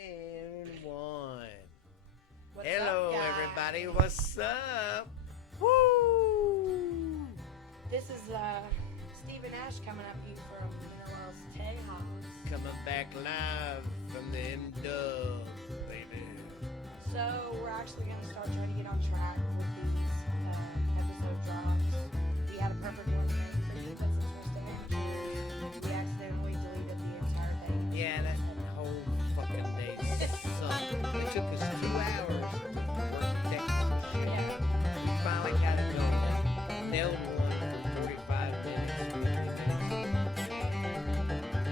and 1. What's Hello, up, guys? everybody. What's up? Woo! This is Stephen Ash coming up to you from Mineral Tejas. Coming back live from the M-Dub, baby. So we're actually going to start trying to get on track with these episode drops. We had a perfect one today, but since we're staying we accidentally deleted the entire day. Yeah, that whole fucking day sucked. It took us 2 hours to work technical shit. Yeah. We finally got it going. Nailed one for 45 minutes. 50 minutes.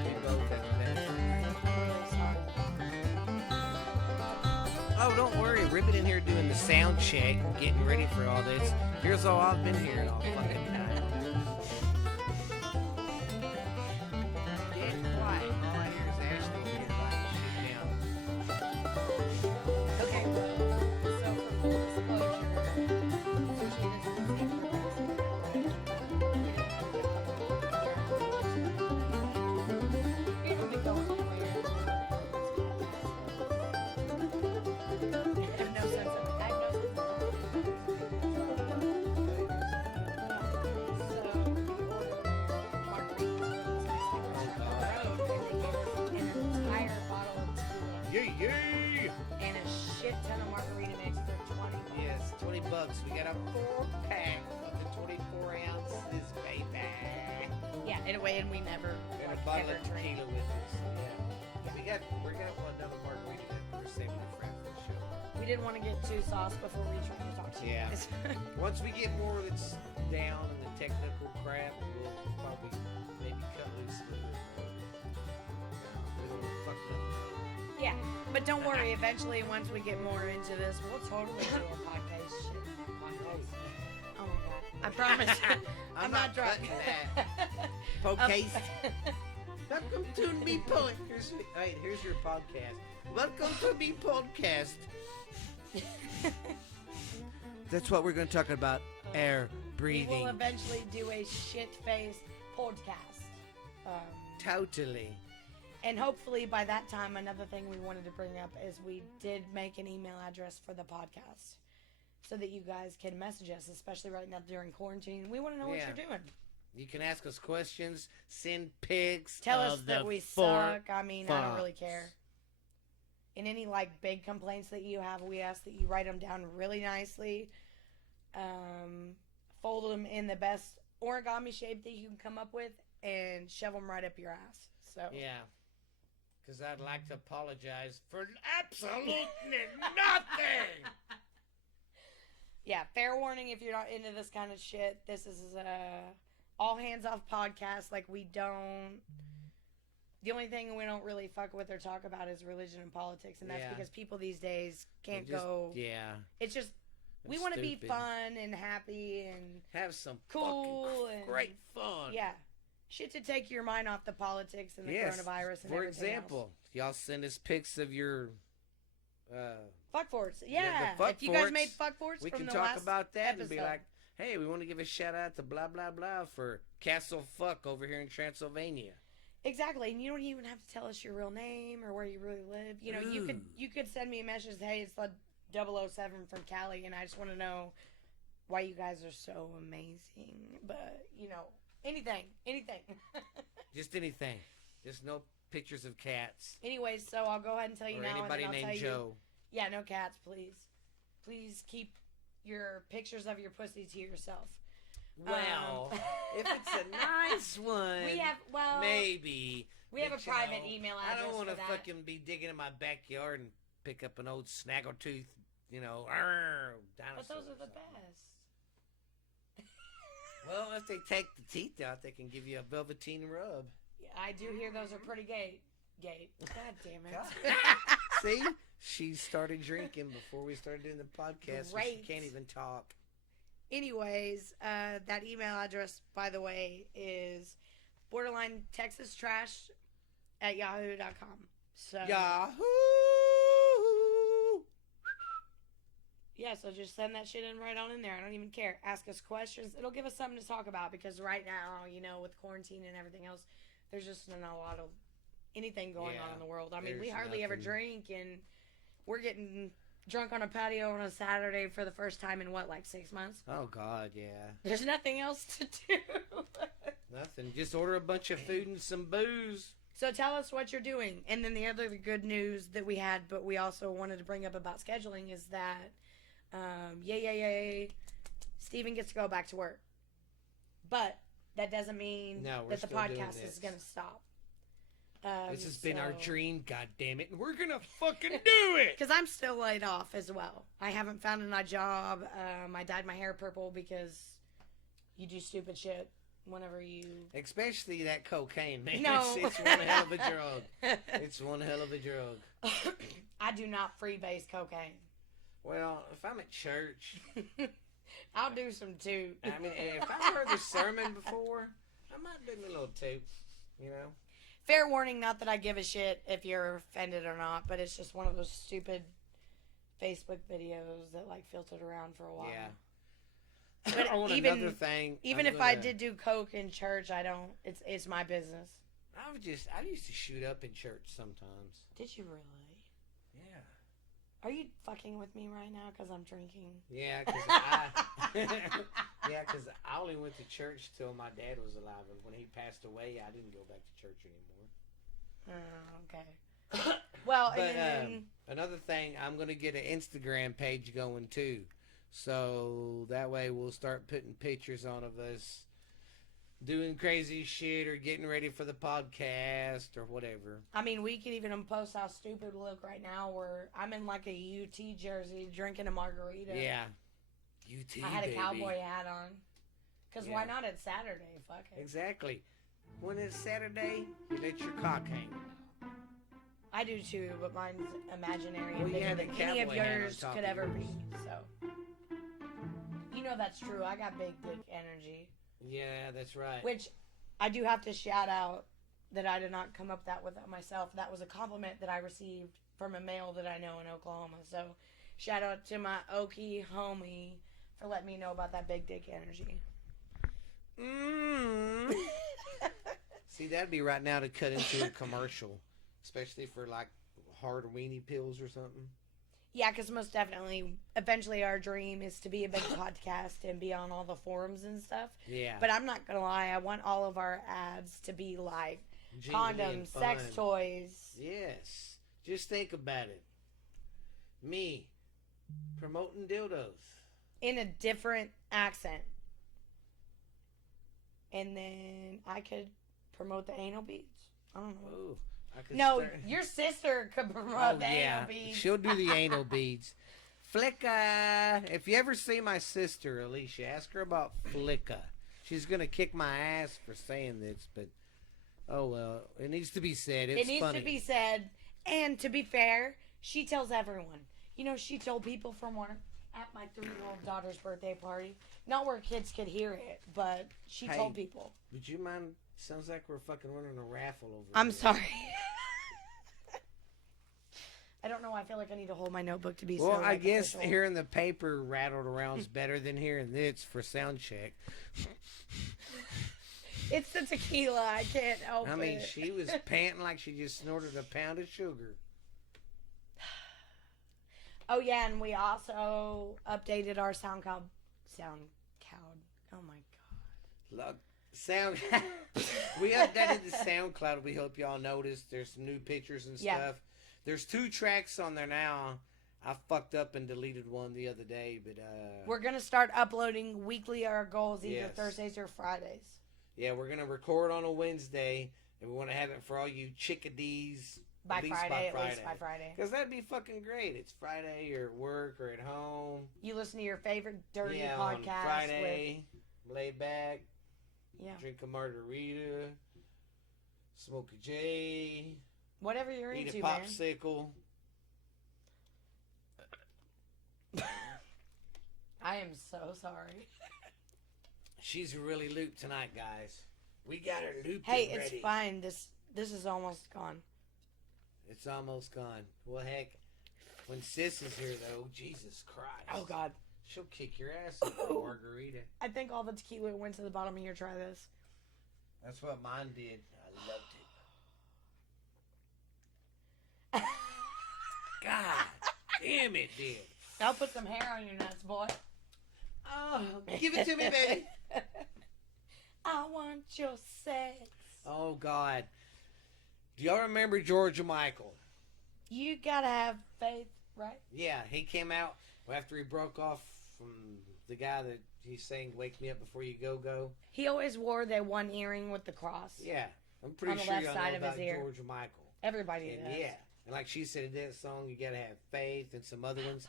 We both had that. I'm really sorry. Oh, don't worry. Ribbit in here doing the sound check, getting ready for all this. Here's all I've been hearing all fucking time. Get quiet. All I hear is Ashley here writing shit down. Okay, so for full disclosure, usually this is the same for we haven't been going anywhere. I have no sense of it. I have no sense of So we ordered margaritas from this nice restaurant on the road, and they gave us an entire bottle of tequila. Yay, yay! And a shit ton of margarita mix for $20. Yes, $20. We got a 4-pack of the 24 ounces, baby. Yeah, and we never And a like, bottle ever of drink. tequila with us. Yeah. We're gonna want another margarita that we're saving it for after the show. We didn't want to get too sauce before we tried to talk to you Yeah. guys. Once we get more that's down in the technical crap, we'll probably maybe cut loose a little bit more. We don't fuck nothing up. Yeah, but don't worry. Eventually, once we get more into this, we'll totally do a podcast shit. Podcast. Oh my god! I promise. I'm not drunk. cutting that. Podcast. Welcome to me podcast. Here's your podcast. Welcome to me podcast. That's what we're going to talk about. Air We breathing. will eventually do a shit-faced podcast. Totally. And hopefully by that time, another thing we wanted to bring up is we did make an email address for the podcast so that you guys can message us, especially right now during quarantine. We want to know what Yeah. you're doing. You can ask us questions, send pics. Tell us of that the we fork suck. I mean, I don't really fox. care. And any like big complaints that you have, we ask that you write them down really nicely. Fold them in the best origami shape that you can come up with and shove them right up your ass. So Yeah. Because I'd like to apologize for absolutely nothing. yeah, fair warning if you're not into this kind of shit. This is all hands off podcast. Like we don't. The only thing we don't really fuck with or talk about is religion and politics, and that's Yeah. because people these days can't Just- go. Yeah. It's just we It's want to be stupid. fun and happy and Have some cool fucking and great fun. yeah, shit to take your mind off the politics and the Yes. coronavirus and For everything example, else. y'all send us pics of your. Fuck forts. Yeah, Yeah, the fuck if you guys forts, made fuck forts We from can the talk last about that and be episode. like, hey, we want to give a shout out to blah blah blah for Castle Fuck over here in Transylvania. Exactly, and you don't even have to tell us your real name or where you really live. You know, Ooh. you could send me a message. Hey, it's the 007 from Cali, and I just want to know why you guys are so amazing. But you know, anything. Just anything. Just no pictures of cats Anyways, so I'll go ahead and tell you or now, anybody and then I'll named tell you. Joe. Yeah, no cats, please. Please keep your pictures of your pussy to yourself. Well, if it's a nice one, We have maybe. we have a But, you private know, email I address don't want for to that. fucking be digging in my backyard and pick up an old snaggletooth, dinosaur. But those are or the something. best. Well, if they take the teeth out, they can give you a velveteen rub. Yeah, I do hear those are pretty gay. God damn it. See? She started drinking before we started doing the podcast. So she Great. can't even talk. Anyways, that email address, by the way, is borderlinetexastrash@yahoo.com. So Yahoo! yeah, so just send that shit in right on in there. I don't even care. Ask us questions. It'll give us something to talk about because right now, you know, with quarantine and everything else, there's just not a lot of anything going on Yeah, in the world. I mean, we there's hardly ever nothing. drink, and we're getting drunk on a patio on a Saturday for the first time in what, like 6 months? Oh God, yeah. There's nothing else to do. Nothing. Just order a bunch of food and some booze. So tell us what you're doing. And then the other good news that we had, but we also wanted to bring up about scheduling, is that, Steven gets to go back to work. But that doesn't mean No, we're that the still doing podcast this. is going to stop. This has been our so- dream, God damn it, and we're gonna fucking do it. Because I'm still laid off as well. I haven't found a job. I dyed my hair purple because you do stupid shit whenever you... Especially that cocaine, man. No. It's one hell of a drug. It's one hell of a drug. I do not freebase cocaine. Well, if I'm at church, I'll do some too. I mean, if I've heard the sermon before, I might do a little toot, you know? Fair warning, not that I give a shit if you're offended or not, but it's just one of those stupid Facebook videos that like filtered around for a while. Yeah. But Oh, and even- another thing. Even I'm if I gonna- did do coke in church, I don't. It's my business. I used to shoot up in church sometimes. Did you really? Yeah. Are you fucking with me right now? Because I'm drinking. Yeah, because I only went to church till my dad was alive, and when he passed away, I didn't go back to church anymore. Okay. Well, But and then another thing, I'm gonna get an Instagram page going too, so that way we'll start putting pictures on of us doing crazy shit or getting ready for the podcast or whatever. I mean, we could even post how stupid we look right now. Where I'm in like a UT jersey drinking a margarita. Yeah, UT. I had baby. a cowboy hat on. Because why Yeah. not? It's Saturday. Fuck it. Exactly. When it's Saturday, you let your cock hang. I do too, but mine's imaginary Well, and you bigger had the than any of cowboy hat on yours top could of ever be. yours. So, you know that's true. I got big dick energy, Yeah, that's right. which I do have to shout out that I did not come up with that myself. That was a compliment that I received from a male that I know in Oklahoma. So, shout out to my Okie homie for letting me know about that big dick energy. Mm. See, that'd be right now to cut into a commercial, especially for like hard weenie pills or something. Yeah, because most definitely, eventually our dream is to be a big podcast and be on all the forums and stuff. Yeah. But I'm not going to lie, I want all of our ads to be like Jingly and condoms, sex fun. toys. Yes. Just think about it. Me promoting dildos. In a different accent. And then I could promote the anal beads. I don't know. Ooh, I could No, start- your sister could promote Oh the yeah, anal beads. she'll do the anal beads. Flicka. If you ever see my sister Alicia, ask her about Flicka. She's gonna kick my ass for saying this, but oh well, it needs to be said. It's It needs funny. to be said. And to be fair, she tells everyone. You know, she told people from work at my 3-year-old daughter's birthday party. Not where kids could hear it, but she Hey. told people. Would you mind? Sounds like we're fucking running a raffle over. I'm here. sorry. I don't know. I feel like I need to hold my notebook to be Well, so I guess official. hearing the paper rattled around is better than hearing this for sound check. It's the tequila. I can't help I mean, it. she was panting like she just snorted a pound of sugar. Oh, yeah, and we also updated our SoundCloud. Oh, my God. Look, sound. We updated the SoundCloud. We hope y'all noticed. There's some new pictures and Yeah. stuff. There's 2 tracks on there now. I fucked up and deleted one the other day, but We're going to start uploading weekly our goals, either Yes. Thursdays or Fridays. yeah, we're gonna record on a Wednesday, and we want to have it for all you chickadees By at least Friday, by at least by Friday. Because that'd be fucking great. It's Friday, you're at work or at home. You listen to your favorite dirty Yeah, podcast on Friday, lay back, with, yeah, drink a margarita, smoke a J, whatever you're eat into, a man. popsicle. I am so sorry. She's really looped tonight, guys. We got her looped Hey, and it's ready. fine. This is almost gone. It's almost gone. Well, heck, when Sis is here, though, Jesus Christ. Oh God, She'll kick your ass with a margarita. I think all the tequila went to the bottom. Here, try this. That's what mine did. I loved God damn it, dude. I'll put some hair on your nuts, boy. Oh, give it to me, baby. I want your sex. Oh, God. Do y'all remember George Michael? You gotta have faith, right? Yeah, he came out after he broke off from the guy that he sang "Wake Me Up Before You Go Go." He always wore that one earring with the cross. Yeah, I'm pretty On the sure left y'all side know of his about ear. George Michael. Everybody And does. yeah, and like she said in that song, you gotta have faith and some other ones.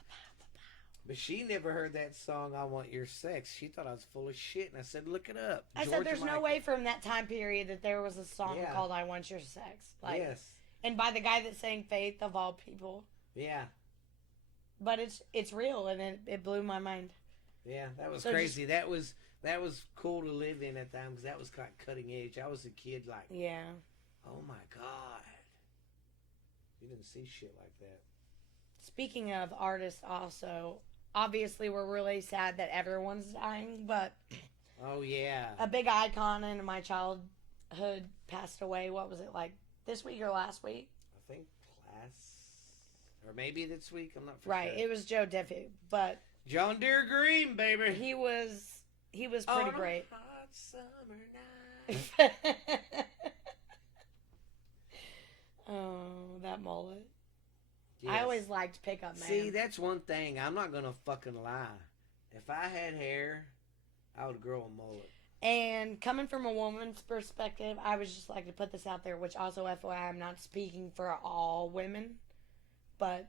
But she never heard that song, "I Want Your Sex." She thought I was full of shit, and I said, "Look it up." I said, George there's no Michael. way from that time period that there was a song Yeah. called "I Want Your Sex." Like, Yes. and by the guy that sang "Faith" of all people. Yeah. But it's real, and it blew my mind. Yeah, that was So crazy. That was cool to live in at that time because that was kind of cutting edge. I was a kid, like, Yeah. oh my God, you didn't see shit like that. Speaking of artists, also, obviously we're really sad that everyone's dying, but Oh yeah, a big icon in my childhood passed away. What was it, like this week or last week? I think or maybe this week. I'm not for Right, sure. it was Joe Diffie, but John Deere Green, baby. he was pretty On a great. hot summer night. Oh, that mullet. I Yes. always liked Pickup Man. See, that's one thing. I'm not gonna fucking lie. If I had hair, I would grow a mullet. And coming from a woman's perspective, I would just like to put this out there, which also, FYI, I'm not speaking for all women, but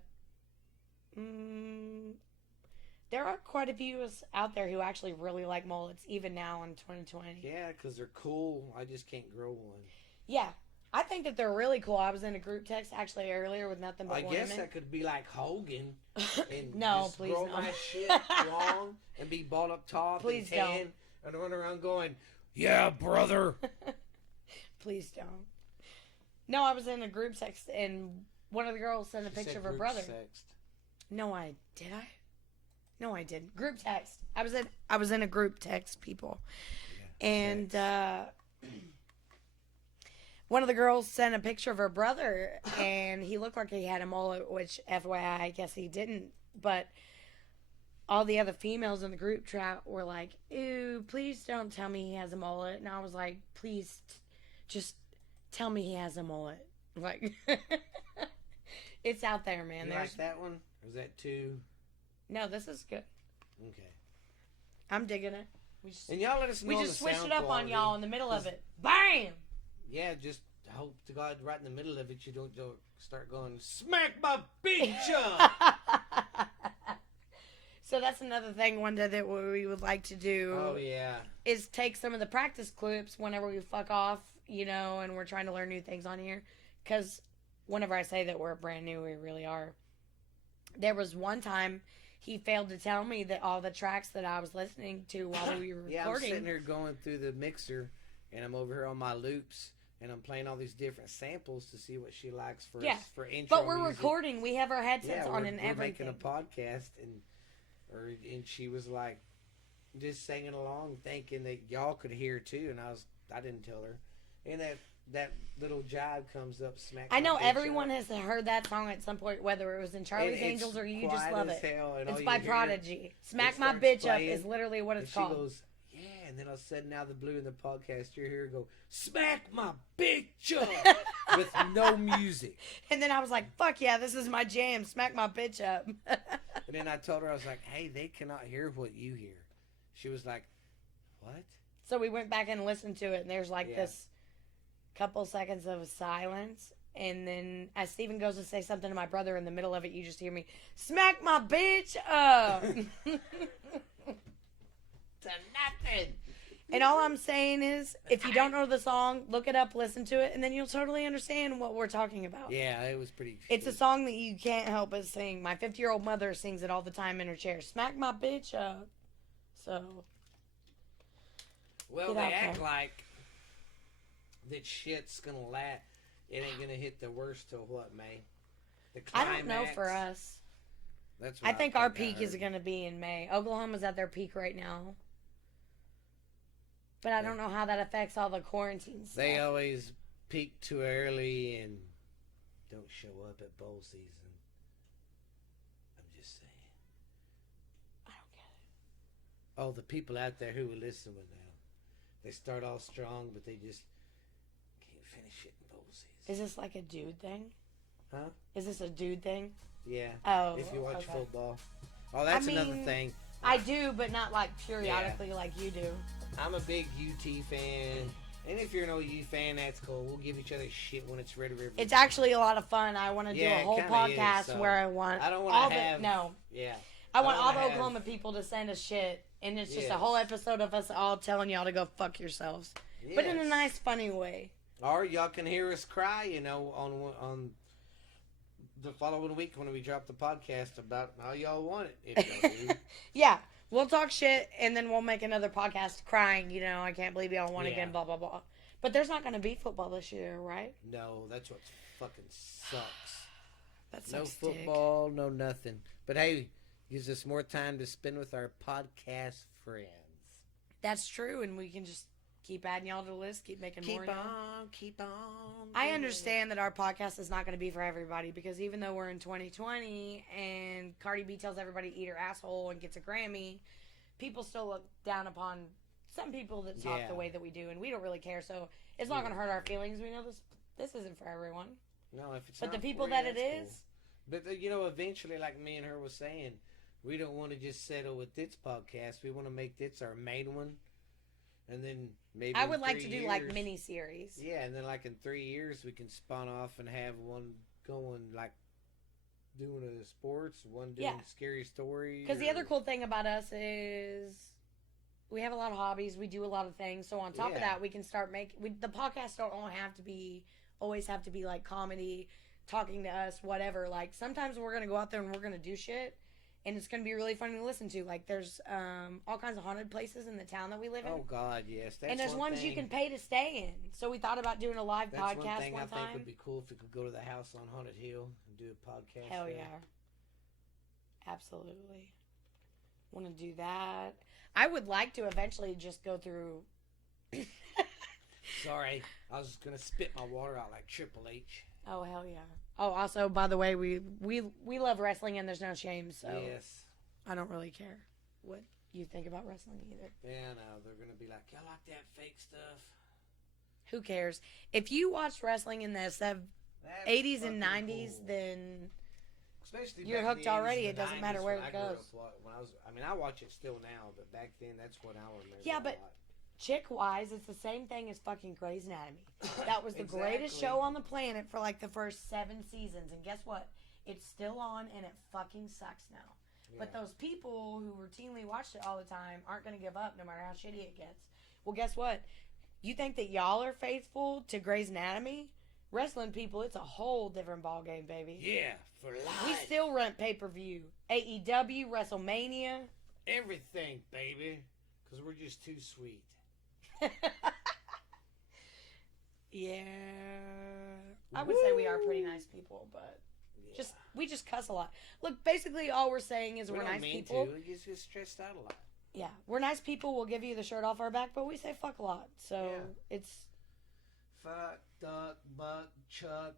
there are quite a few of us out there who actually really like mullets, even now in 2020. Yeah, because they're cool. I just can't grow one. Yeah, I think that they're really cool. I was in a group text actually earlier with nothing but I women. guess I could be like Hogan and No, just please grow no. my shit long and be balled up top Please and tan and run around going, "Yeah, brother." Please don't. No, I was in a group text and one of the girls sent a She picture said of her group brother. sext. No, I did. No, I didn't. Group text. I was in a group text, people, Yeah, and sext. one of the girls sent a picture of her brother, and he looked like he had a mullet, which, FYI, I guess he didn't. But all the other females in the group chat were like, "Ew, please don't tell me he has a mullet," and I was like, "Please, just tell me he has a mullet." Like, it's out there, man. You There's like that one? Or is that too? no. This is good. Okay. I'm digging it. We just And y'all let us know. We on just the switched sound it up on quality. y'all in the middle of it. Bam! Yeah, just hope to God right in the middle of it you don't start going, "Smack my bitch up." So that's another thing one day that we would like to do Oh yeah. is take some of the practice clips whenever we fuck off, and we're trying to learn new things on here. Because whenever I say that we're brand new, we really are. There was one time he failed to tell me that all the tracks that I was listening to while we were Yeah, I'm recording. sitting here going through the mixer, and I'm over here on my loops, and I'm playing all these different samples to see what she likes for Yeah, for intro but we're music. recording. We have our headsets Yeah, on we're, and we're everything. making a podcast, and she was like, just singing along, thinking that y'all could hear too, and I didn't tell her, and that little jive comes up, smack. I my know bitch everyone up. has heard that song at some point, whether it was in Charlie's And it's Angels or you just quiet love as it. hell, and It's all you by hear- Prodigy. Smack it My starts Bitch Up playing, is literally what and it's she called. goes, yeah, and then all of a sudden, now the blue in the podcast, you're here go, "Smack my bitch up," with no music. And then I was like, fuck yeah, this is my jam. Smack My Bitch Up. And then I told her, I was like, "Hey, they cannot hear what you hear." She was like, "What?" So we went back and listened to it, and there's like Yeah. this couple seconds of silence. And then as Steven goes to say something to my brother in the middle of it, you just hear me, "Smack my bitch up." To nothing. And all I'm saying is, if you don't know the song, look it up, listen to it, and then you'll totally understand what we're talking about. Yeah, it was pretty. It's a song that you can't help but sing. My 50-year-old mother sings it all the time in her chair. Smack my bitch up. So, Well, Get they out act there. like that shit's gonna last. It ain't gonna hit the worst till what, May? The I don't know climax? for us. That's what I think our peak heard. is going to be in May. Oklahoma's at their peak right now. But I don't know how that affects all the quarantine stuff. They always peak too early and don't show up at bowl season. just saying. I don't get it. Oh, the people out there who will listen with now. They start all strong, but they just can't finish it in bowl season. Is this like a dude thing? Huh? Is this a dude thing? Yeah. Oh, If you watch okay. football. Oh, that's another mean, thing. I do, but not like periodically like you do. I'm a big UT fan. And if you're an OU fan, that's cool. We'll give each other shit when it's Red River. It's actually a lot of fun. I want to do Yeah, a it whole kinda podcast is, so where I want I don't all want to have. no. Yeah. I want don't all the wanna have- Oklahoma people to send us shit, and it's just a Yes. whole episode of us all telling y'all to go fuck yourselves, but in a Yes. nice, funny way. Or y'all can hear us cry, on the following week when we drop the podcast about how y'all want it. If y'all do. Yeah, we'll talk shit, and then we'll make another podcast crying. I can't believe y'all won Yeah. again. Blah blah blah. But there's not going to be football this year, right? No, that's what fucking sucks. That No sucks dick. football, no nothing. But hey, gives us more time to spend with our podcast friends. That's true, and we can just keep adding y'all to the list, keep making more. Keep on. I understand that our podcast is not going to be for everybody because even though we're in 2020 and Cardi B tells everybody to eat her asshole and gets a Grammy, people still look down upon some people that talk Yeah. the way that we do, and we don't really care. So it's not going to hurt our feelings. We know this isn't for everyone. No, if it's But not the people for you, that it that's is, cool. But eventually, like me and her was saying, we don't want to just settle with this podcast. We want to make this our main one, and then maybe I in would like to 3 do like years- mini series. Yeah, and then like in 3 years we can spawn off and have one going like doing a sports, one doing Yeah. scary stories. Because the other cool thing about us is we have a lot of hobbies. We do a lot of things. So on top of Yeah. that, we can start making the podcast. Don't always have to be like comedy, talking to us, whatever. Like sometimes we're gonna go out there and we're gonna do shit, and it's gonna be really funny to listen to. Like there's all kinds of haunted places in the town that we live in, Oh God, yes. That's and there's one ones you thing- can pay to stay in. So we thought about doing a live That's podcast one thing I one think time. would be cool if we could go to the house on Haunted Hill and do a podcast. Hell there. yeah. Absolutely. Want to do that. I would like to eventually just go through. Sorry, I was gonna spit my water out like Triple H. Oh, hell yeah. Oh, also, by the way, we love wrestling and there's no shame, so Yes. I don't really care what you think about wrestling either. Yeah, no, they're gonna be like, y'all like that fake stuff. Who cares? If you watched wrestling in the That's 80s and fucking 90s, cool. then Especially You're back in hooked the 80s already. and It doesn't 90s matter where when it I grew goes. up, I watch it still now, but back then that's what I remember. Yeah, a but lot. chick-wise, it's the same thing as fucking Grey's Anatomy. That was the greatest Exactly. show on the planet for like the first 7 seasons, and guess what? It's still on, and it fucking sucks now. But Yeah. those people who routinely watched it all the time aren't going to give up no matter how shitty it gets. Well, guess what? You think that y'all are faithful to Grey's Anatomy? Wrestling people, it's a whole different ballgame, baby. Yeah, for life. We still rent pay-per-view. AEW, WrestleMania. Everything, baby. Because we're just too sweet. Yeah. I would say we are pretty nice people, but Yeah. we just cuss a lot. Look, basically all we're saying is we we're don't nice mean people. to. We just get stressed out a lot. Yeah, we're nice people. We'll give you the shirt off our back, but we say fuck a lot. So Yeah. it's Fuck, duck, buck, chuck.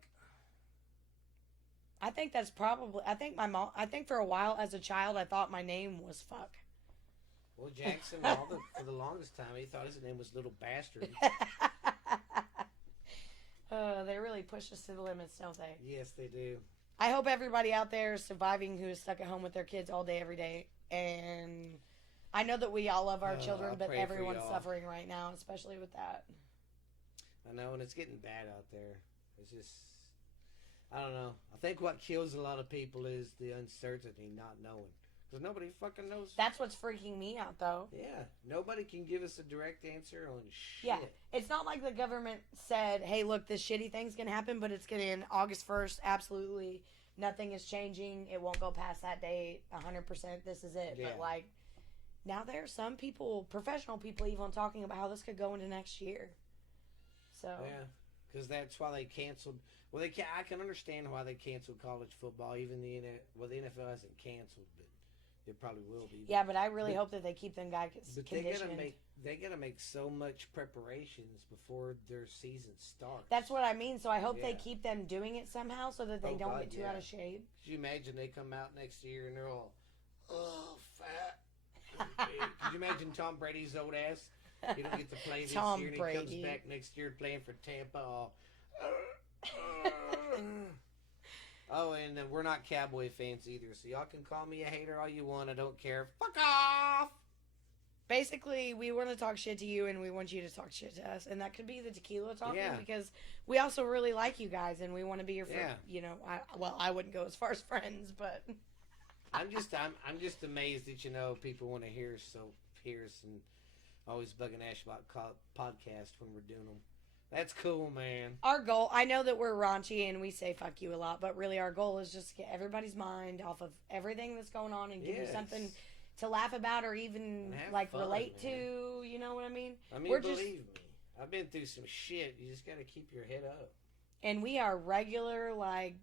I think that's probably I think my mom I think for a while as a child I thought my name was fuck. Well, Jackson, for the longest time, he thought his name was Little Bastard. They really push us to the limits, don't they? Yes, they do. I hope everybody out there is surviving who is stuck at home with their kids all day, every day. And I know that we all love our children, I'll but pray for everyone's y'all. suffering right now, especially with that. I know, and it's getting bad out there. It's just, I don't know. I think what kills a lot of people is the uncertainty, not knowing. Because nobody fucking knows. That's what's freaking me out, though. Yeah, nobody can give us a direct answer on shit. Yeah, it's not like the government said, hey, look, this shitty thing's going to happen, but it's going to end August 1st. Absolutely nothing is changing. It won't go past that date. 100%. This is it. Yeah. But, like, now there are some people, professional people, even talking about how this could go into next year. So, Yeah, because that's why they canceled. Well, I can understand why they canceled college football. Even the NFL hasn't canceled, but It probably will be. Yeah, but I really But- hope that they keep them guys But conditioned. they gotta make so much preparations before their season starts. That's what I mean. So I hope they Yeah. keep them doing it somehow so that they Oh, don't God, get too yeah. out of shape. Could you imagine they come out next year and they're all, oh, fat. and big. Could you imagine Tom Brady's old ass? He don't get to play this Tom year, and Brady. he comes back next year playing for Tampa. All, oh, and we're not Cowboy fans either, so y'all can call me a hater all you want. I don't care. Fuck off. Basically, we want to talk shit to you, and we want you to talk shit to us, and that could be the tequila talking Yeah. because we also really like you guys, and we want to be your friend. Yeah. You know, I wouldn't go as far as friends, but I'm just amazed that people want to hear us and always bugging Ash about podcast when we're doing them. That's cool, man. our goal. I know that we're raunchy and we say "fuck you" a lot, but really our goal is just to get everybody's mind off of everything that's going on and give you Yes. something to laugh about or even And have like fun, relate man. to. You know what I mean? I mean, We're just- believe me, I've been through some shit. You just got to keep your head up. And we are regular, like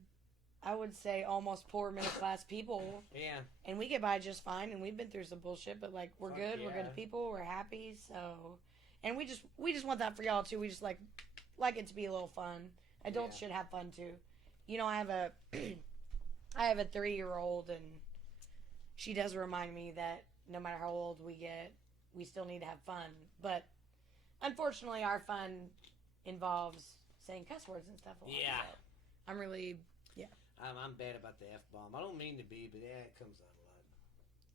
I would say, almost poor middle class people. Yeah. And we get by just fine, and we've been through some bullshit, but like we're Fuck good, we're yeah. good people, we're happy, so and we just want that for y'all too. We just like it to be a little fun. Adults Yeah. should have fun too. You know, I have a I have a 3-year-old, and she does remind me that no matter how old we get, we still need to have fun. But unfortunately, our fun involves saying cuss words and stuff a lot. Yeah. So I'm really I'm bad about the F-bomb. I don't mean to be, but yeah, it comes out a lot.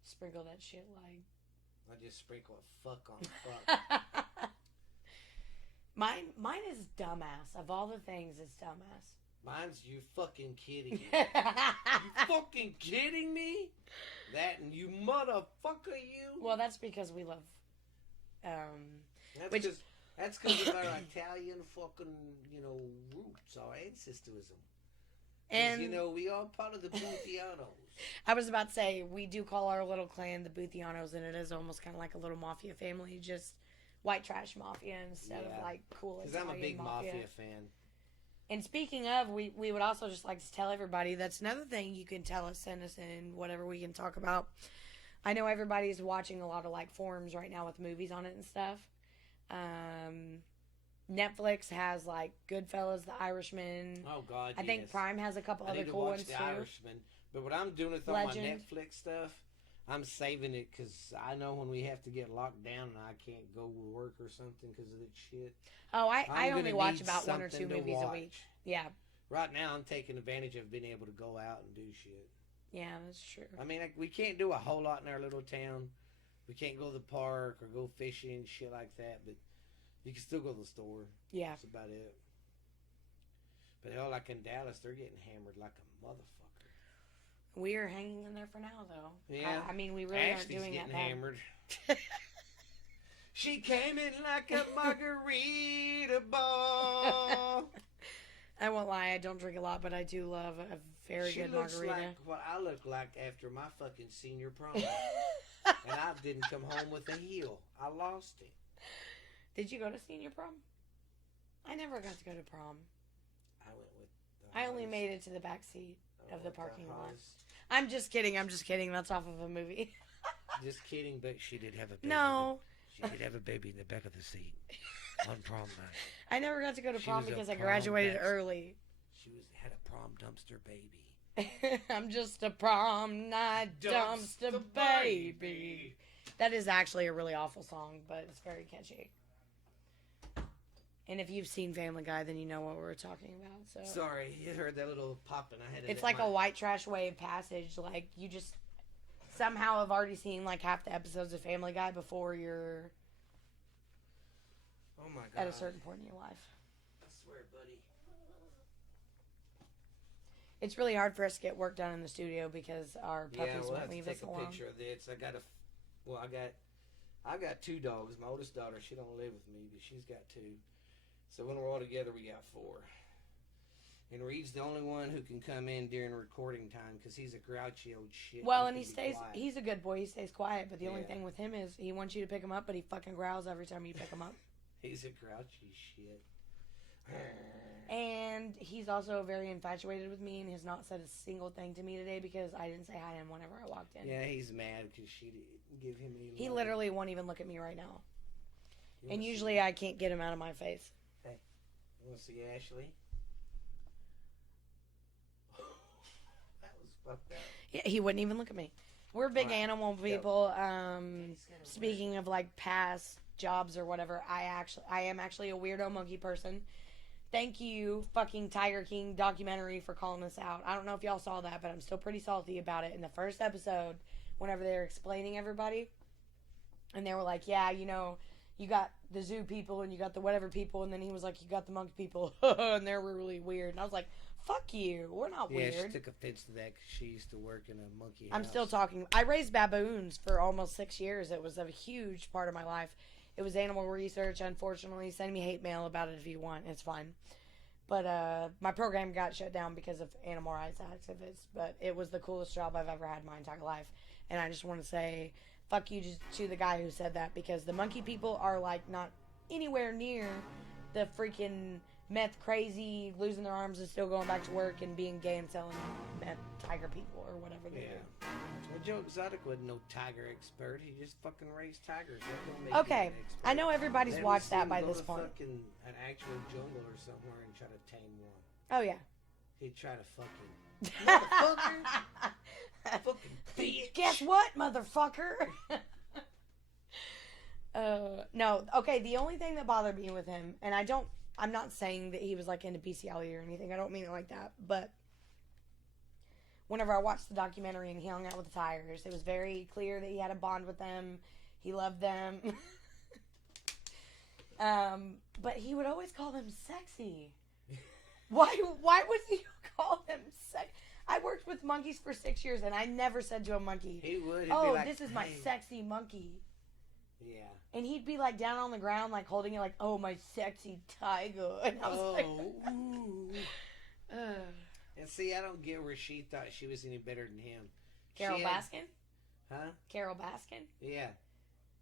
sprinkle that shit like. I just sprinkle a fuck on fuck. Mine is dumbass. Of all the things, it's dumbass. Mine's you fucking kidding me. You fucking kidding me? That and you motherfucker you. Well, that's because we love. That's which- because of our Italian fucking, roots, our ancestrism. And We are part of the Buthianos. I was about to say we do call our little clan the Buthianos, and it is almost kind of like a little mafia family, just white trash mafia instead of Yeah. like cool Because Italian I'm a big mafia fan. And speaking of, we would also just like to tell everybody that's another thing you can tell us, send us in whatever we can talk about. I know everybody's watching a lot of like forums right now with movies on it and stuff. Netflix has like Goodfellas, The Irishman. Oh, God, I think yes. Prime has a couple I other need to cool watch ones The too. Irishman. But what I'm doing with all my Legend. Netflix stuff, I'm saving it because I know when we have to get locked down and I can't go to work or something because of that shit. Oh, I I'm only gonna watch need about one or something two to movies a watch. week. Yeah, Right now, I'm taking advantage of being able to go out and do shit. yeah, that's true. I mean, we can't do a whole lot in our little town. We can't go to the park or go fishing, shit like that, but you can still go to the store. Yeah, That's about it. But hell, like in Dallas, they're getting hammered like a motherfucker. we are hanging in there for now, though. Yeah. I mean, we really aren't Ashley's doing getting that bad. hammered. She came in like a margarita ball. I won't lie, I don't drink a lot, but I do love a very She good looks margarita. like what I look like after my fucking senior prom. And I didn't come home with a heel. I lost it. Did you go to senior prom? I never got to go to prom. I went with the I only Hollies. made it to the back seat. I of went the with parking lot. Hollies. I'm just kidding. That's off of a movie. Just kidding, but she did have a baby. No, She did have a baby in the back of the seat on prom night. I never got to go to She prom was a because I prom graduated best. early. She had a prom dumpster baby. I'm just a prom night dumpster baby. That is actually a really awful song, but it's very catchy. And if you've seen Family Guy, then you know what we're talking about. So Sorry, you heard that little pop and I had it. it's at like my- a white trash wave passage. Like you just somehow have already seen like half the episodes of Family Guy before you're Oh my god. at a certain point in your life. I swear, buddy. It's really hard for us to get work done in the studio because our puppies Yeah, we'll won't have to leave take us a alone. picture of this. I got 2 dogs. My oldest daughter, she don't live with me, but she's got 2. So when we're all together, we got 4. And Reed's the only one who can come in during recording time because he's a grouchy old shit. Well, and he can be stays. quiet. He's a good boy. He stays quiet. But the only Yeah. thing with him is he wants you to pick him up, but he fucking growls every time you pick him up. He's a grouchy shit. And he's also very infatuated with me and has not said a single thing to me today because I didn't say hi to him whenever I walked in. Yeah, he's mad because she didn't give him any love. He literally won't even look at me right now. You And wanna usually see, I can't get him out of my face. you want to see Ashley? That was fucked up. Yeah, he wouldn't even look at me. We're big Alright. animal people. Speaking of like past jobs or whatever, I am actually a weirdo monkey person. Thank you, fucking Tiger King documentary, for calling us out. I don't know if y'all saw that, but I'm still pretty salty about it. In the first episode, whenever they were explaining everybody, and they were like, yeah, you know, you got the zoo people and you got the whatever people, and then he was like, you got the monkey people, and they were really weird. And I was like, fuck you, we're not Yeah, weird. she took offense to that because she used to work in a monkey house. I'm still talking. I raised baboons for almost 6 years. It was a huge part of my life. It was animal research, unfortunately. Send me hate mail about it if you want. It's fine. But my program got shut down because of animal rights activists. But it was the coolest job I've ever had in my entire life. And I just want to say fuck you to the guy who said that, because the monkey people are like not anywhere near the freaking meth crazy, losing their arms and still going back to work and being gay and selling meth tiger people or whatever they do. Well, Joe Exotic wasn't no tiger expert. He just fucking raised tigers. That don't make Okay, him an expert. I know everybody's Then we watched see that him by go this to point. Fucking an actual jungle or somewhere and try to tame one. Oh yeah. He'd try to fucking motherfucker. Fucking bitch. Guess what, motherfucker? No, okay, the only thing that bothered me with him, and I'm not saying that he was like into bestiality or anything, I don't mean it like that, but whenever I watched the documentary and he hung out with the tigers, it was very clear that he had a bond with them, he loved them. But he would always call them sexy. Why would you call them sexy? I worked with monkeys for 6 years and I never said to a monkey, He would. He'd oh, be like, this is my "Hey." sexy monkey. Yeah. And he'd be like down on the ground, like holding it, like, oh, my sexy tiger. And I was like, ooh. ugh. And see, I don't get where she thought she was any better than him. Carol She had- Baskin? Huh? Carol Baskin? Yeah.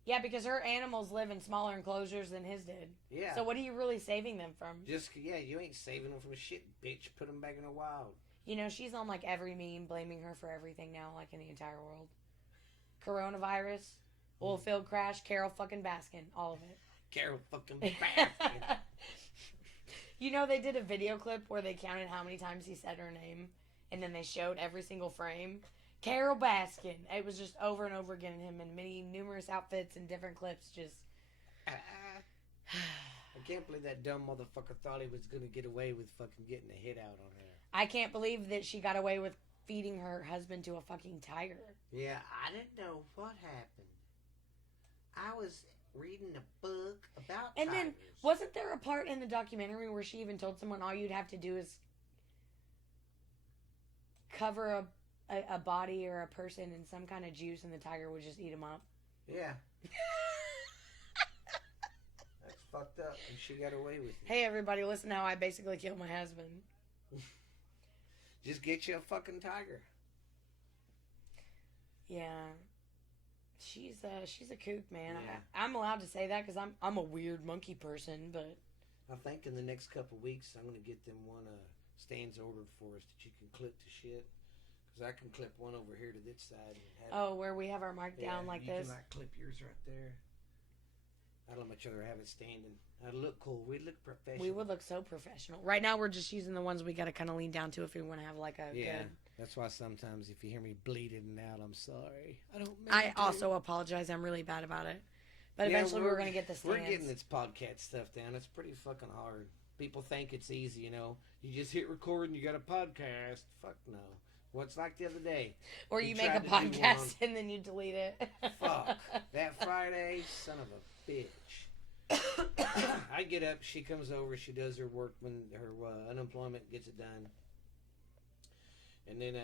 Yeah, because her animals live in smaller enclosures than his did. Yeah. So what are you really saving them from? Yeah, you ain't saving them from shit, bitch. Put them back in the wild. You know, she's on like every meme blaming her for everything now, like in the entire world. Coronavirus, oil field crash, Carol fucking Baskin, all of it. Carol fucking Baskin. You know, they did a video clip where they counted how many times he said her name, and then they showed every single frame. Carol Baskin. It was just over and over again, him in numerous outfits and different clips. Just, I can't believe that dumb motherfucker thought he was gonna get away with fucking getting a hit out on her. I can't believe that she got away with feeding her husband to a fucking tiger. Yeah, I didn't know what happened. I was reading a book about And then, tigers. wasn't there a part in the documentary where she even told someone all you'd have to do is cover a body or a person in some kind of juice and the tiger would just eat him up? Yeah. That's fucked up, and she got away with it. Hey, everybody, listen how I basically killed my husband. Just get you a fucking tiger. Yeah. She's a kook, man. Yeah. I'm allowed to say that because I'm a weird monkey person, but I think in the next couple weeks I'm gonna get them one stands ordered for us that you can clip to shit. Cause I can clip one over here to this side. And have where we have our mic down like you this. can like clip yours right there. I'd much rather have it standing. I'd look cool. We'd look professional. We would look so professional. Right now, we're just using the ones we got to kind of lean down to if we want to have like a Yeah, good. that's why sometimes if you hear me bleeding out, I'm sorry. I don't. mean I to. also apologize. I'm really bad about it. But Yeah, eventually, we're going to get the stands. We're getting this podcast stuff down. It's pretty fucking hard. People think it's easy, you know. You just hit record and you got a podcast. Fuck no. What's like the other day? Or we you make a tried to do podcast one. and then you delete it. Fuck. That Friday, son of a bitch. I get up, she comes over, she does her work when her unemployment gets it done. And then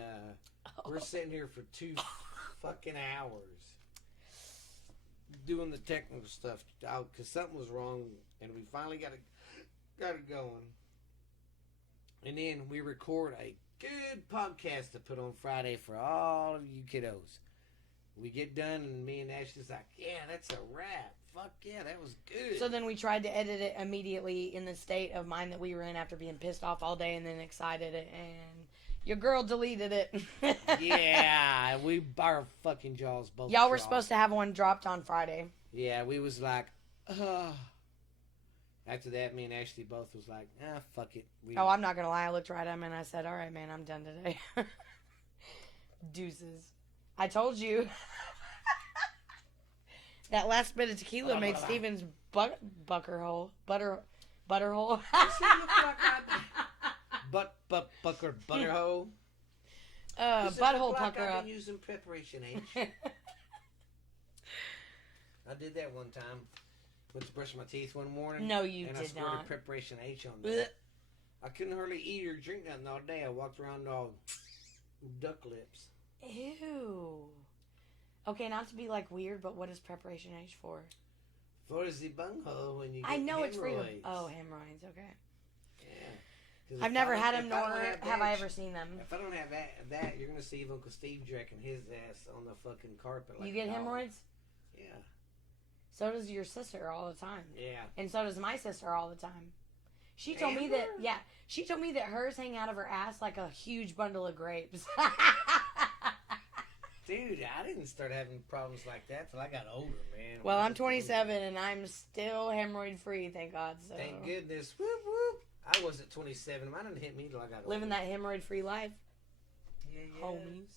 we're sitting here for 2 fucking hours doing the technical stuff out because something was wrong, and we finally got it going. And then we record a good podcast to put on Friday for all of you kiddos. We get done, and me and Ashley's like, yeah, that's a wrap. Fuck yeah, that was good. So then we tried to edit it immediately in the state of mind that we were in after being pissed off all day and then excited it, and your girl deleted it. Yeah, our fucking jaws both Y'all were dropped. supposed to have one dropped on Friday. Yeah, we was like, ugh. After that, me and Ashley both was like, fuck it. Oh, I'm not going to lie. I looked right at him and I said, all right, man, I'm done today. Deuces. I told you. That last bit of tequila made Steven's butterhole. Butterhole. Butthole pucker I've up. been using Preparation H. I did that one time. Went to brush my teeth one morning. No, you and did I squirted not. Preparation H on there. I couldn't hardly eat or drink nothing all day. I walked around all duck lips. Ew. Okay, not to be like weird, but what is Preparation H for? For the bunghole when you get I know it's for you. hemorrhoids. Oh, hemorrhoids. Okay. Yeah. 'Cause I've if never I don't- had them, if I nor don't have I that, ever seen them. If I don't have that, you're gonna see Uncle Steve drinking his ass on the fucking carpet. Like You get a dog. hemorrhoids? Yeah. So does your sister all the time. Yeah. And so does my sister all the time. She told me that, Amber? yeah, she told me that hers hang out of her ass like a huge bundle of grapes. Dude, I didn't start having problems like that till I got older, man. Well, I'm 27 and I'm still hemorrhoid free, thank God. So Thank goodness. Whoop, whoop. I was at 27. Mine didn't hit me till I got older. living that hemorrhoid free life, Yeah. homies.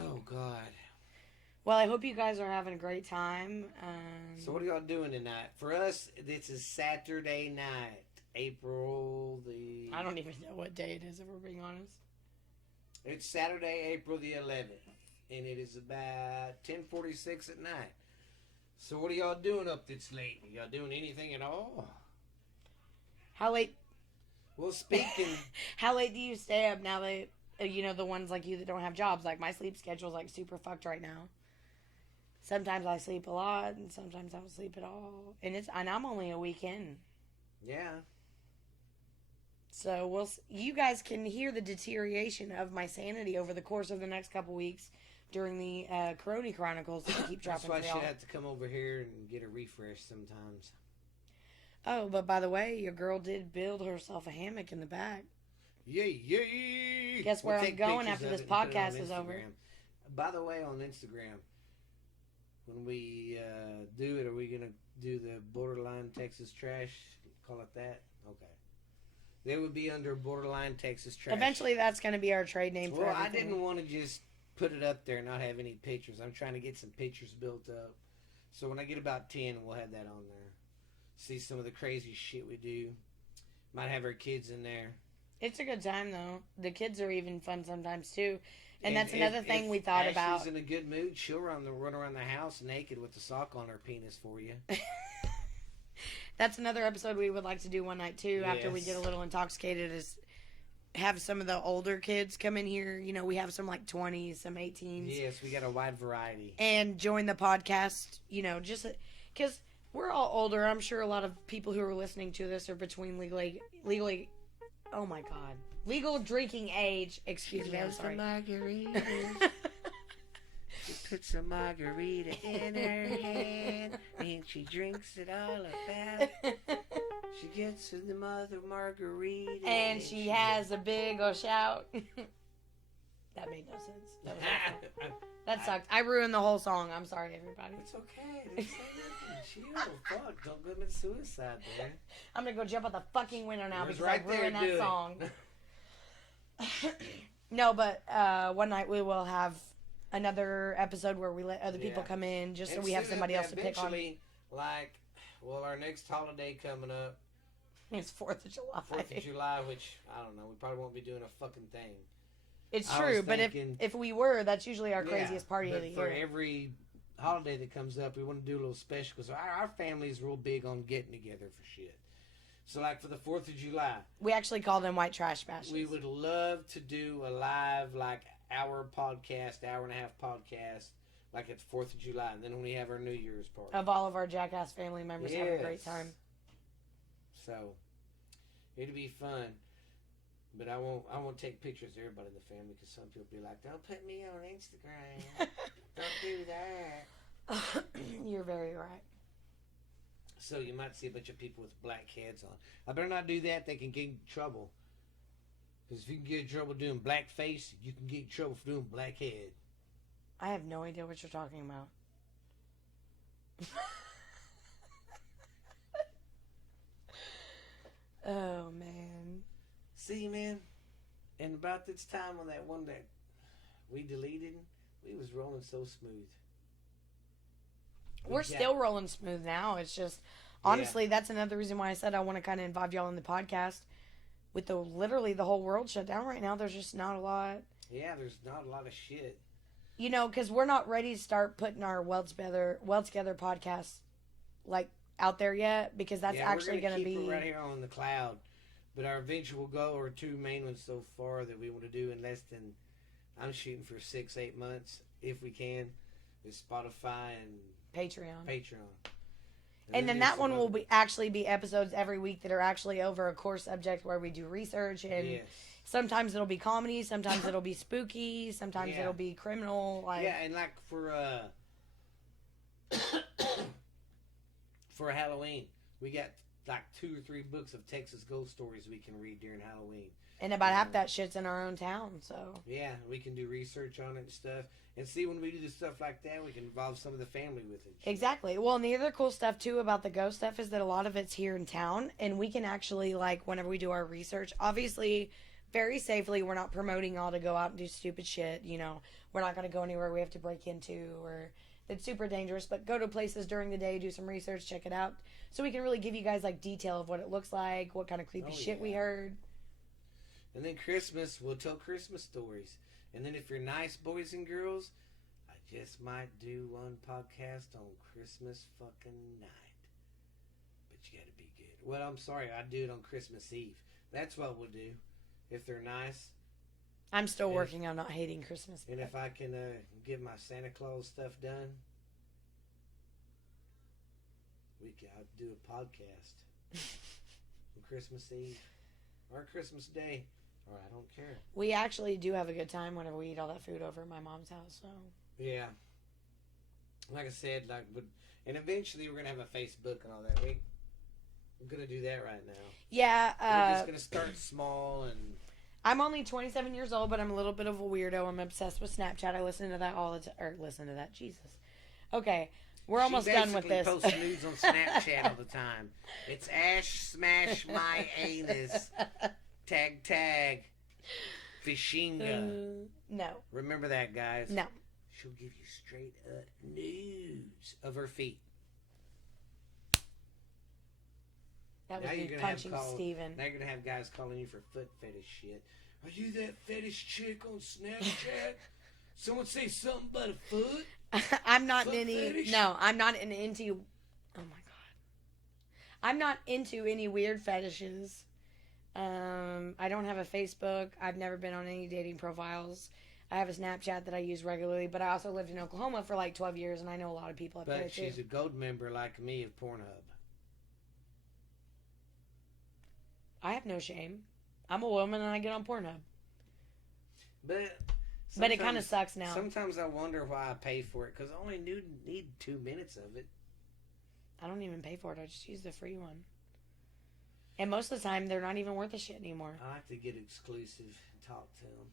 Oh, God. Well, I hope you guys are having a great time. So what are y'all doing tonight? For us, this is Saturday night, April the... I don't even know what day it is, if we're being honest. It's Saturday, April the 11th, and it is about 10:46 at night. So what are y'all doing up this late? Y'all doing anything at all? How late? Well, speaking... How late do you stay up now that the ones like you that don't have jobs? Like my sleep schedule's like super fucked right now. Sometimes I sleep a lot, and sometimes I don't sleep at all. And I'm only a weekend. Yeah. So you guys can hear the deterioration of my sanity over the course of the next couple weeks during the Corona Chronicles that we keep dropping That's why for she y'all. had to come over here and get a refresh sometimes. Oh, but by the way, your girl did build herself a hammock in the back. Yay! Guess where I'm take going pictures after of this it and put it on podcast is over. Instagram. By the way, on Instagram, when we do it, are we gonna do the borderline Texas trash? Call it that? Okay. They would be under borderline Texas trash. Eventually, that's going to be our trade name for Well, I everything. didn't want to just put it up there and not have any pictures. I'm trying to get some pictures built up. So when I get about 10, we'll have that on there. See some of the crazy shit we do. Might have our kids in there. It's a good time, though. The kids are even fun sometimes, too. And that's another thing we thought Ashley's about. in a good mood, she'll run around the house naked with the sock on her penis for you. That's another episode we would like to do one night, too, after we Yes. get a little intoxicated, is have some of the older kids come in here. We have some, 20s, some 18s. Yes, we got a wide variety. And join the podcast, just because we're all older. I'm sure a lot of people who are listening to this are between legally, oh my God, legal drinking age. Excuse me, I'm sorry. Margarita. She puts a margarita in her hand, and she drinks it all about. She gets to the mother margarita, And she has a big old shout. That made no sense. That was awful. That sucked. I ruined the whole song. I'm sorry, everybody. It's okay. They say nothing. Chill. Fuck. Don't commit suicide, man. I'm gonna go jump out the fucking window now It was because right I ruined there, that do it. song. No, but one night we will have another episode where we let other people Yeah. come in just so And we have soon somebody else to pick on. eventually, our next holiday coming up, It's 4th of July. 4th of July, which, I don't know, we probably won't be doing a fucking thing. It's I true, was but thinking- if we were, that's usually our Yeah, craziest party of but the for year. every holiday that comes up, we want to do a little special because our family is real big on getting together for shit. So, for the 4th of July, We actually call them white trash bashes. we would love to do a live, hour podcast, hour and a half podcast, at the 4th of July. And then when we have our New Year's party. Of all of our Jackass family members have a great Yes. time. So, it'll be fun. But I won't take pictures of everybody in the family because some people be like, don't put me on Instagram. Don't do that. You're very right. So you might see a bunch of people with black heads on. I better not do that. They can get in trouble. Because if you can get in trouble doing blackface, you can get in trouble for doing black head. I have no idea what you're talking about. Oh, man. See, man, and about this time on that one that we deleted, we was rolling so smooth. We're still rolling smooth now. It's just, honestly, that's another reason why I said I want to kind of involve y'all in the podcast. With literally the whole world shut down right now, there's just not a lot. Yeah, there's not a lot of shit. You know, because we're not ready to start putting our Well Together podcast, like, out there yet. Because that's actually going to be... keep it right here on the cloud. But our eventual goal are 2 main ones so far that we want to do in less than... I'm shooting for 6-8 months, if we can. Is Spotify and... Patreon. And then that one will actually be episodes every week that are actually over a core subject where we do research. And sometimes it'll be comedy, sometimes it'll be spooky, sometimes it'll be criminal. Like... Yeah, and like for Halloween, we got like 2 or 3 books of Texas ghost stories we can read during Halloween. And about half that shit's in our own town, so... Yeah, we can do research on it and stuff. And see, when we do stuff like that, we can involve some of the family with it. Exactly. Well, and the other cool stuff, too, about the ghost stuff is that a lot of it's here in town. And we can actually, like, whenever we do our research, obviously, very safely, we're not promoting y'all to go out and do stupid shit. You know, we're not going to go anywhere we have to break into or it's super dangerous. But go to places during the day, do some research, check it out. So we can really give you guys, like, detail of what it looks like, what kind of creepy shit we heard. And then Christmas, we'll tell Christmas stories. And then if you're nice boys and girls, I just might do one podcast on Christmas fucking night. But you gotta be good. Well, I'm sorry, I do it on Christmas Eve. That's what we'll do. If they're nice. I'm still working on not hating Christmas. And if I can get my Santa Claus stuff done, I'll do a podcast on Christmas Eve or Christmas Day. Or I don't care. We actually do have a good time whenever we eat all that food over at my mom's house. So yeah, like I said, and eventually we're gonna have a Facebook and all that. We're gonna do that right now. Yeah, we're just gonna start small. And I'm only 27 years old, but I'm a little bit of a weirdo. I'm obsessed with Snapchat. I listen to that all the time. Or listen to that, Jesus. Okay, we're almost done with this. She posts nudes on Snapchat all the time. It's Ash smash my anus. Tag. Fishinga. No. Remember that, guys. No. She'll give you straight up nudes of her feet. That was me punching Steven. Now you're going to have guys calling you for foot fetish shit. Are you that fetish chick on Snapchat? Someone say something about a foot? I'm not in any... Fetish? No, I'm not into... Oh, my God. I'm not into any weird fetishes. I don't have a Facebook. I've never been on any dating profiles. I have a Snapchat that I use regularly, but I also lived in Oklahoma for like 12 years, and I know a lot of people up there, too. But she's a gold member like me of Pornhub. I have no shame. I'm a woman, and I get on Pornhub. But it kind of sucks now. Sometimes I wonder why I pay for it, because I only need 2 minutes of it. I don't even pay for it. I just use the free one. And most of the time, they're not even worth a shit anymore. I like to get exclusive and talk to them.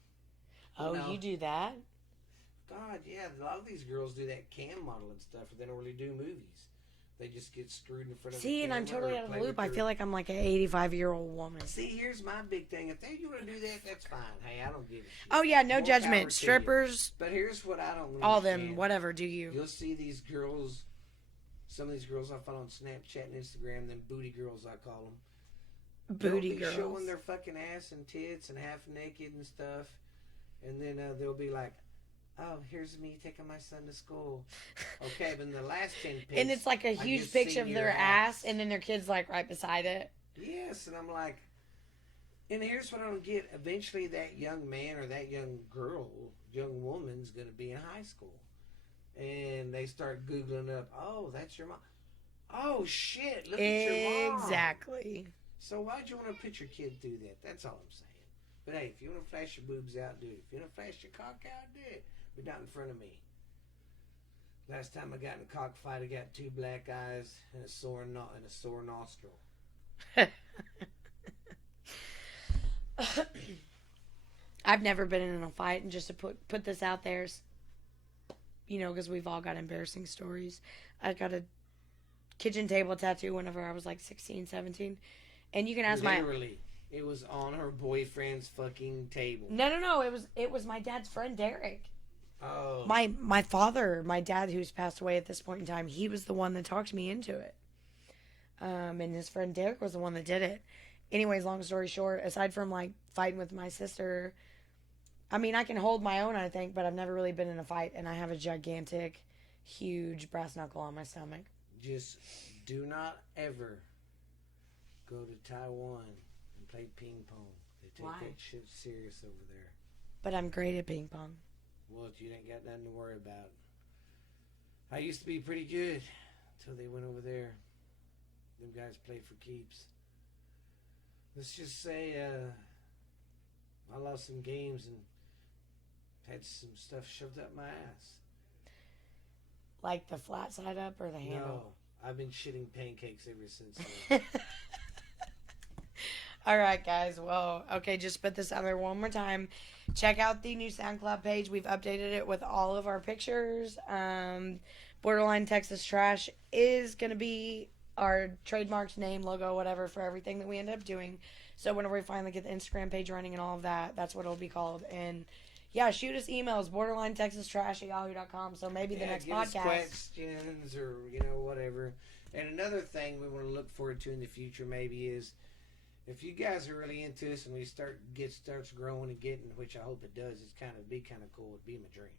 Oh, you do that? God, yeah. A lot of these girls do that cam model and stuff, but they don't really do movies. They just get screwed in front of the camera. See, and I'm totally out of the loop. I feel like I'm like an 85-year-old woman. See, here's my big thing. If they want to do that, that's fine. Hey, I don't give a shit. Oh, yeah, no judgment. Strippers. But here's what I don't understand. All them, whatever, do you. You'll see these girls, some of these girls I follow on Snapchat and Instagram, them booty girls I call them. Booty girls. Showing their fucking ass and tits and half naked and stuff. And then they'll be like, oh, here's me taking my son to school. Okay, but in the last 10 pics... And it's like a huge picture of their ass, and then their kid's like right beside it. Yes, and I'm like... And here's what I don't get. Eventually that young man or that young girl, young woman's going to be in high school. And they start Googling up, oh, that's your mom. Oh, shit, look at your mom. Exactly. So why'd you want to put your kid through that? That's all I'm saying. But hey, if you want to flash your boobs out, do it. If you want to flash your cock out, do it. But not in front of me. Last time I got in a cockfight, I got 2 black eyes and a sore nostril. I've never been in a fight, and just to put this out there, you know, because we've all got embarrassing stories. I got a kitchen table tattoo whenever I was like 16, 17. And you can ask Literally, it was on her boyfriend's fucking table. No. It was my dad's friend, Derek. Oh. My father, my dad, who's passed away at this point in time, he was the one that talked me into it. And his friend Derek was the one that did it. Anyways, long story short, aside from like fighting with my sister, I mean, I can hold my own, I think, but I've never really been in a fight, and I have a gigantic, huge brass knuckle on my stomach. Just do not ever go to Taiwan and play ping pong. They take that shit serious over there. But I'm great at ping pong. Well, you ain't got nothing to worry about. I used to be pretty good until they went over there. Them guys play for keeps. Let's just say I lost some games and had some stuff shoved up my ass. Like the flat side up or the handle? No, I've been shitting pancakes ever since then. All right, guys. Well, okay, just put this out there one more time. Check out the new SoundCloud page. We've updated it with all of our pictures. Borderline Texas Trash is going to be our trademarked name, logo, whatever, for everything that we end up doing. So whenever we finally get the Instagram page running and all of that, that's what it'll be called. And yeah, shoot us emails, borderlinetexastrash@yahoo.com. So maybe the next give podcast. us questions or, whatever. And another thing we want to look forward to in the future maybe is if you guys are really into this and we starts growing and getting, which I hope it does, it'd be kind of cool. It'd be my dream.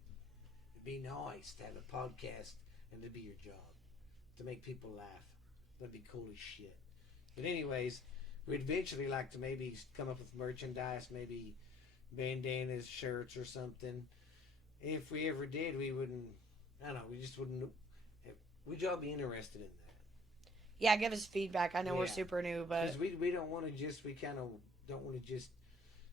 It'd be nice to have a podcast and to be your job. To make people laugh. That'd be cool as shit. But anyways, we'd eventually like to maybe come up with merchandise, maybe bandanas, shirts, or something. If we ever did, we wouldn't. I don't know. We just wouldn't. Would y'all be interested in that? Yeah, give us feedback. I know we're super new, but because we don't want to just. We kind of don't want to just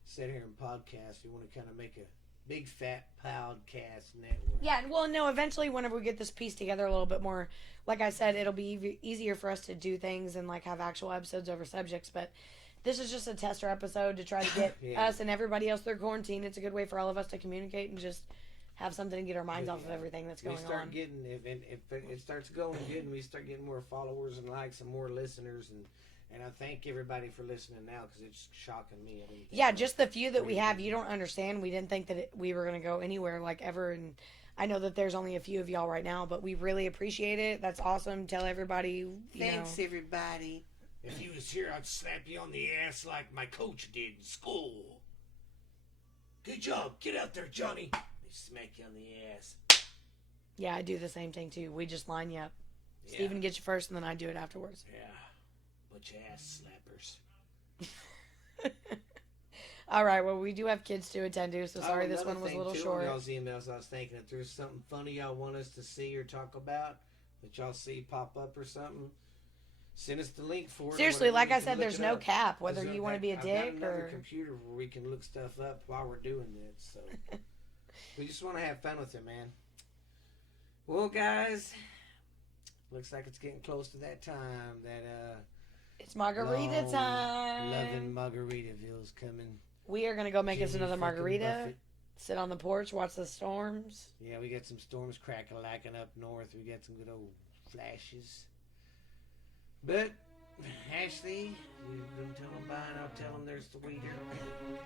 sit here and podcast. We want to kind of make a big fat podcast network. Yeah, well, no, eventually whenever we get this piece together a little bit more, like I said, it'll be easier for us to do things and like have actual episodes over subjects, but this is just a tester episode to try to get us and everybody else through quarantine. It's a good way for all of us to communicate and just have something to get our minds off of everything that's going on. If it starts going good and we start getting more followers and likes and more listeners, and I thank everybody for listening now because it's shocking me. Yeah, just the few that we have, you don't understand. We didn't think that we were going to go anywhere like ever, and I know that there's only a few of y'all right now, but we really appreciate it. That's awesome. Tell everybody. Thanks, everybody. If you was here, I'd slap you on the ass like my coach did in school. Good job. Get out there, Johnny. They smack you on the ass. Yeah, I do the same thing, too. We just line you up. Yeah. Steven gets you first, and then I do it afterwards. Yeah. Bunch of ass slappers. All right, well, we do have kids to attend to, so sorry this one was a little short. Y'all's emails, I was thinking if there's something funny y'all want us to see or talk about that y'all see pop up or something, send us the link for it. Seriously, like I said, there's no cap, whether you want to be a dick I've got another or computer where we can look stuff up while we're doing this, so we just want to have fun with it, man. Well, guys, looks like it's getting close to that time that it's margarita time. Loving Margaritaville's coming. We are gonna go make us another margarita. Buffett. Sit on the porch, watch the storms. Yeah, we got some storms crack-a-lacking up north. We got some good old flashes. But, Ashley, you gonna tell them bye, and I'll tell them there's the weeder.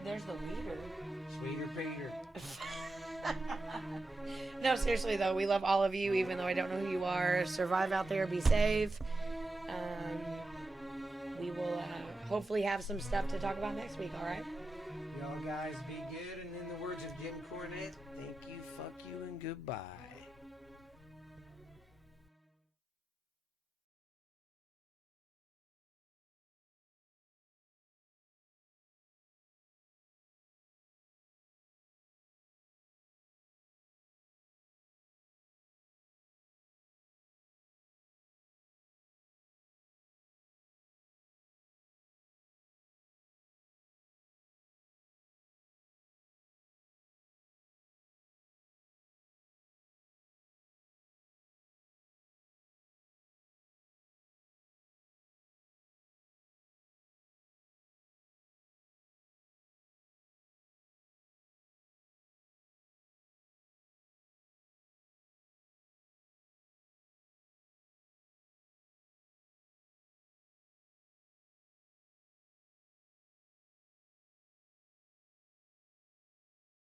There's the weeder? Sweeter Peter. No, seriously, though, we love all of you, even though I don't know who you are. Survive out there, be safe. We will hopefully have some stuff to talk about next week, all right? Y'all guys be good, and in the words of Jim Cornette, thank you, fuck you, and goodbye.